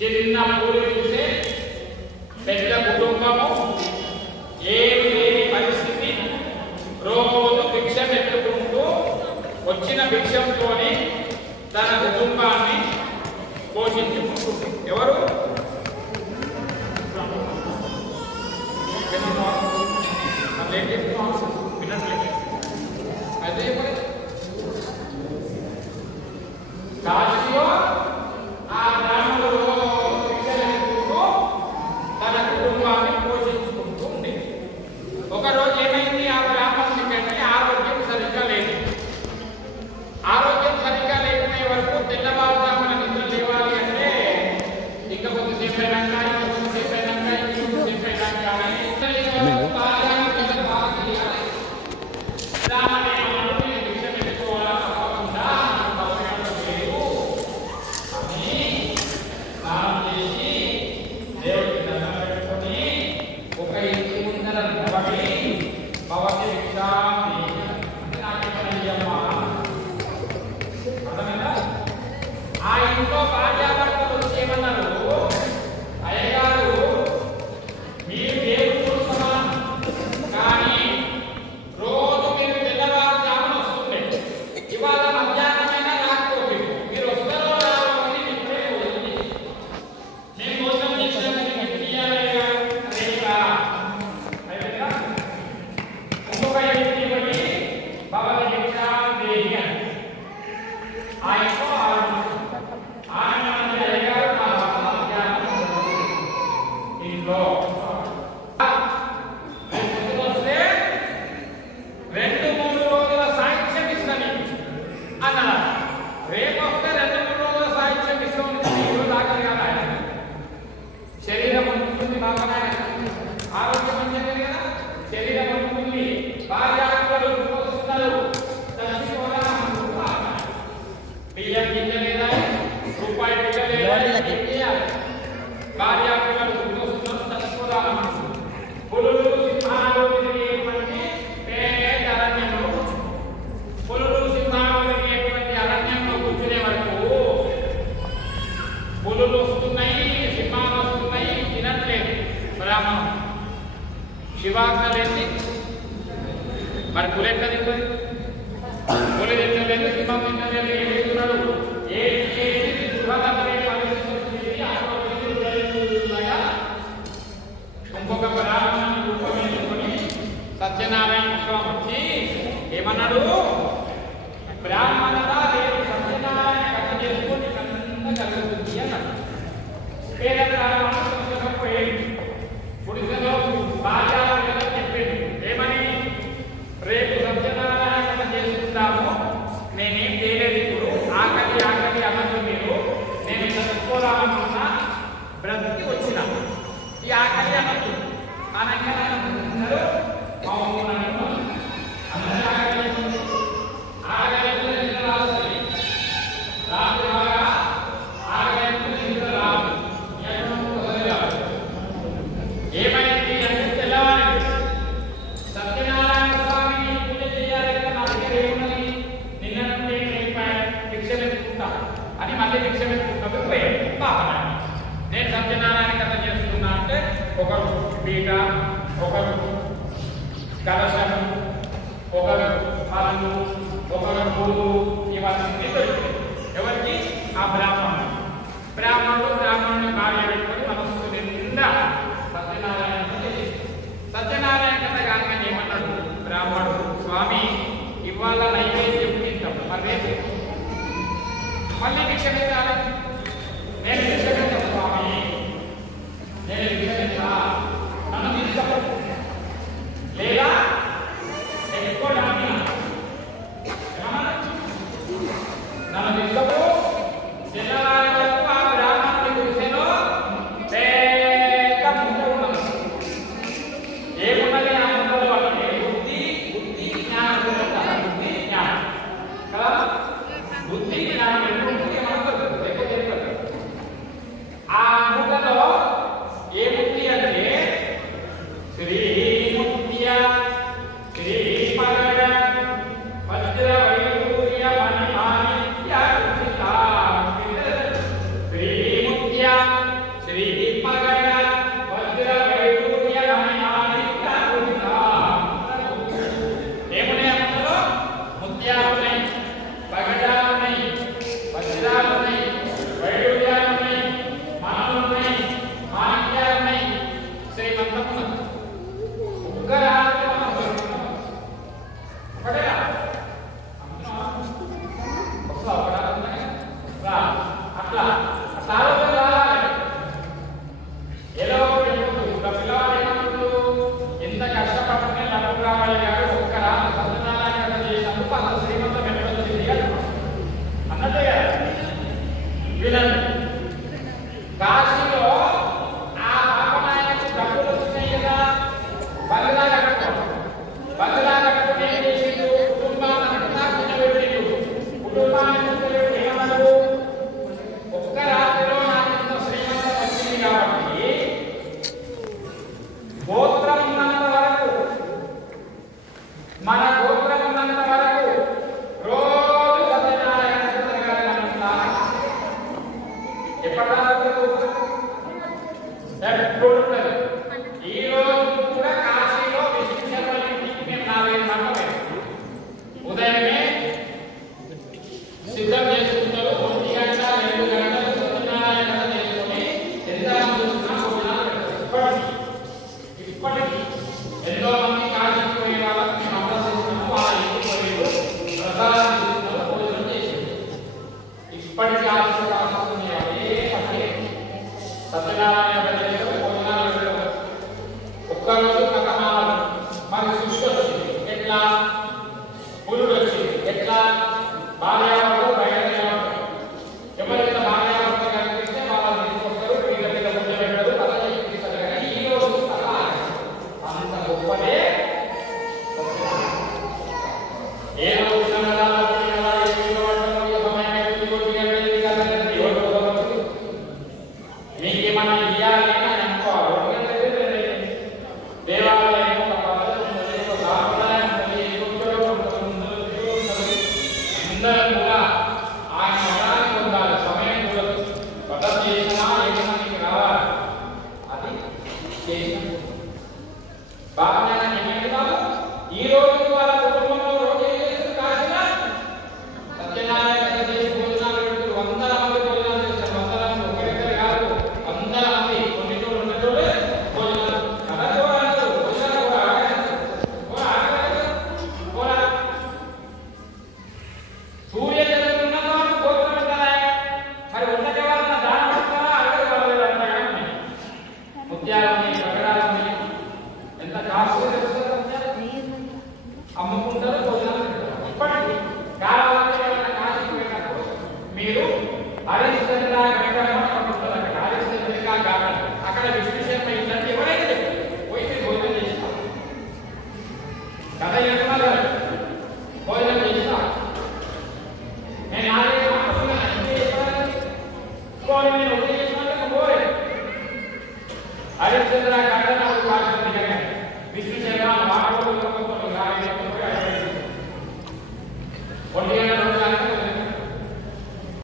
చిన్న ఊరు చూసే పెద్ద కుటుంబము ఏమి లేని పరిస్థితి రోజు భిక్ష పెట్టుకుంటూ వచ్చిన భిక్షంతోని తన కుటుంబాన్ని పోషించుకుంటుంది. ఎవరు? అదే కాశీలో ఆ బ్రాహ్మణుడు భిక్షకు తన కుటుంబాన్ని పోషించుకుంటూ ఉంది. ఒకరోజు ఏమైంది? ఆ బ్రాహ్మణుడికి ఆరోగ్యం సరిగ్గా లేదు. ఆరోగ్యం సరిగ్గా లేకునే వరకు తెల్లవారుజామున నిద్ర లేవాలి అంటే ఇంకా కొద్దిసేపు అయినాక శివాజ్ఞలేంటి మరి పులెట్ల తింటుంది, పులి తింటలేదు, సింహం తింటలేదు, ఏం చేస్తున్నాడు? ఇంకొక బ్రాహ్మణుని రూపం వేసుకొని సత్యనారాయణ స్వామి వచ్చి ఏమన్నాడు? బ్రాహ్మణుడా రేపు సత్యనారాయణ కథ చేసుకొని కన్నా కలుగుతుంది అన్నాడు. పేద బ్రాహ్మణుడు పోయేది పుడిసెలో బాగా చెప్పింది ఏమని? రేపు సత్యనారాయణ కథ చేసుకుందాము, నేనేం చేయలేదు, ఇప్పుడు ఆకలి అన్నట్టు మీరు నేను ఇట్లా చెప్పుకోవాలనుకున్నా బ్రతికి వచ్చిన ఈ ఆకలి అన్నట్టు ఏమైంది అంటే తెల్లవారి సత్యనారాయణ స్వామిని పూజ చేయాలి కదా, నా దగ్గర ఏమున్నది, నిన్న నుండి భిక్ష పెట్టుకుంటా అని మళ్ళీ భిక్ష పెట్టుకుంటూ పోయాడు. నేను సత్యనారాయణ కథ చేస్తున్నా అంటే ఒకరు పీట, ఒకరు కలశం, ఒకరు పళ్ళు, ఒకరు పూలు, ఇవన్నీ దొరికింది. ఎవరికి? ఆ బ్రాహ్మణుడు భార్య పెట్టుకొని మనస్సు నిండా సత్యనారాయణ కథ చేసి సత్యనారాయణ కథ కాగానే ఏమన్నాడు బ్రాహ్మణుడు? స్వామి ఇవాళ నైవేద్యం తింటాం, మరి మళ్ళీ భిక్ష పెట్టాలి, నేను భిక్ష పెట్టాను స్వామి, నేను భిక్ష పెట్టా, నన్ను తీసుకో లేదా ఎక్కువ నన్ను తీసుకో. తెల్లవారి వరకు ఆ బ్రాహ్మణుడి గుడిసెలో हरिश्चंद्र